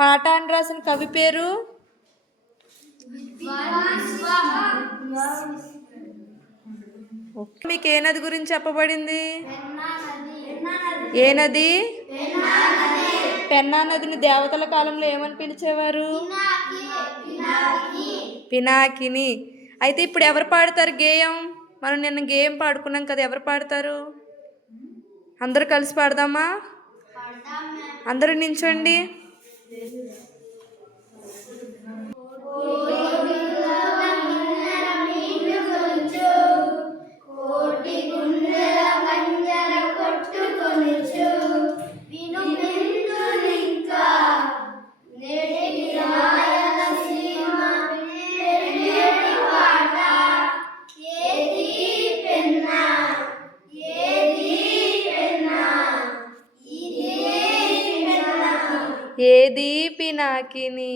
పాఠాన్ని రాసిన కవి పేరు మీకు ఏ నది గురించి చెప్పబడింది? ఏ నది? పెన్నా నదిని దేవతల కాలంలో ఏమని పిలిచేవారు? పినాకిని. అయితే ఇప్పుడు ఎవరు పాడతారు గేయం? మనం నిన్న గేయం పాడుకున్నాం కదా, ఎవరు పాడతారు? అందరూ కలిసి పాడదామా? అందరూ నించోండి. ఏది పినాకిని?